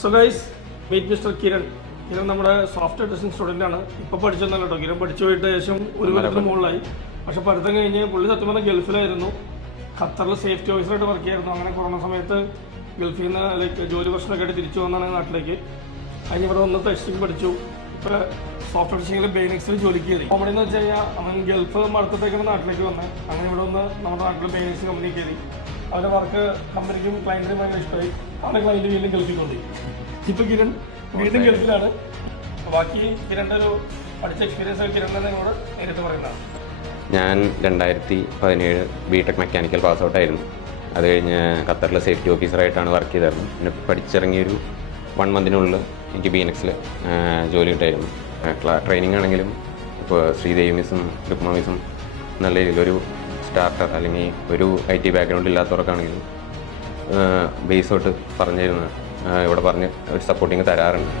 So guys meet mister Kiran. Kiran നമ്മുടെ software testing student ആണ്. ഇപ്പോൾ പഠിച്ചൊന്നല്ല കേട്ടോ. കിരൺ പഠിച്ചു പോയിട്ട് ഏകദേശം ഒരു കൊല്ലത്തിന് മുകളിലായി. പക്ഷെ പഠിത്തം കഴിഞ്ഞ് പുള്ളി സത്യം പറഞ്ഞാൽ ഗൾഫിലായിരുന്നു. ഖത്തറിൽ സേഫ്റ്റി ഓഫീസറായിട്ട് വർക്ക് ചെയ്യായിരുന്നു. അങ്ങനെ കൊറോണ സമയത്ത് ഗൾഫിൽ നിന്ന് ലൈക്ക് ജോലി പ്രശ്നമൊക്കെ ആയിട്ട് തിരിച്ചു വന്നാണ് നാട്ടിലേക്ക്. അതിന് ഇവിടെ വന്ന് ടെസ്റ്റിംഗ് പഠിച്ചു. ഇപ്പോൾ സോഫ്റ്റ്വെയർ ടെസ്റ്റിംഗിൽ ബെയ്നിക്സിൽ ജോലിക്ക് കയറി. കോമഡി എന്ന് വെച്ച് കഴിഞ്ഞാൽ അവൻ ഗൾഫ് മടുത്തത്തേക്കാണ് നാട്ടിലേക്ക് വന്നത്. അങ്ങനെ ഇവിടെ വന്ന് നമ്മുടെ നാട്ടിൽ ബെയ്നിക്സ് കമ്പനി കയറി. അവരുടെ വർക്ക് കമ്പനിക്കും ക്ലയൻറ്റിനും ഭയങ്കര ഇഷ്ടമായി. അവരുടെ ക്ലയൻറ്റ് വീണ്ടും ഗൾഫിൽ കൊണ്ടുപോയി. ഇപ്പോൾ കിരൺ വീണ്ടും ഗൾഫിലാണ്. ബാക്കി കിരണിൻ്റെ ഒരു പഠിച്ച എക്സ്പീരിയൻസ് കിരണിനെ നിങ്ങളോട് നേരിട്ട് പറയുന്നതാണ്. ഞാൻ 2017 ബിടെക് മെക്കാനിക്കൽ പാസ് ഔട്ടായിരുന്നു. അത് കഴിഞ്ഞ് ഖത്തറിലെ സേഫ്റ്റി ഓഫീസറായിട്ടാണ് വർക്ക് ചെയ്തായിരുന്നു. പിന്നെ പഠിച്ചിറങ്ങിയൊരു 1 മന്തിനുള്ളിൽ എനിക്ക് ബിനെക്സിൽ ജോലി കിട്ടായിരുന്നു. ട്രെയിനിങ് ആണെങ്കിലും ഇപ്പോൾ ശ്രീദേവി മിസ്സും രുക്മ മിസ്സും നല്ല രീതിയിലൊരു സ്റ്റാർട്ടർ അല്ലെങ്കിൽ ഒരു IT ബാക്ക്ഗ്രൗണ്ട് ഇല്ലാത്തവർക്കാണെങ്കിലും ബേസ് തൊട്ട് പറഞ്ഞു തരുന്ന ഇവിടെ പറഞ്ഞ് ഒരു സപ്പോർട്ടിങ് തരാറുണ്ട്.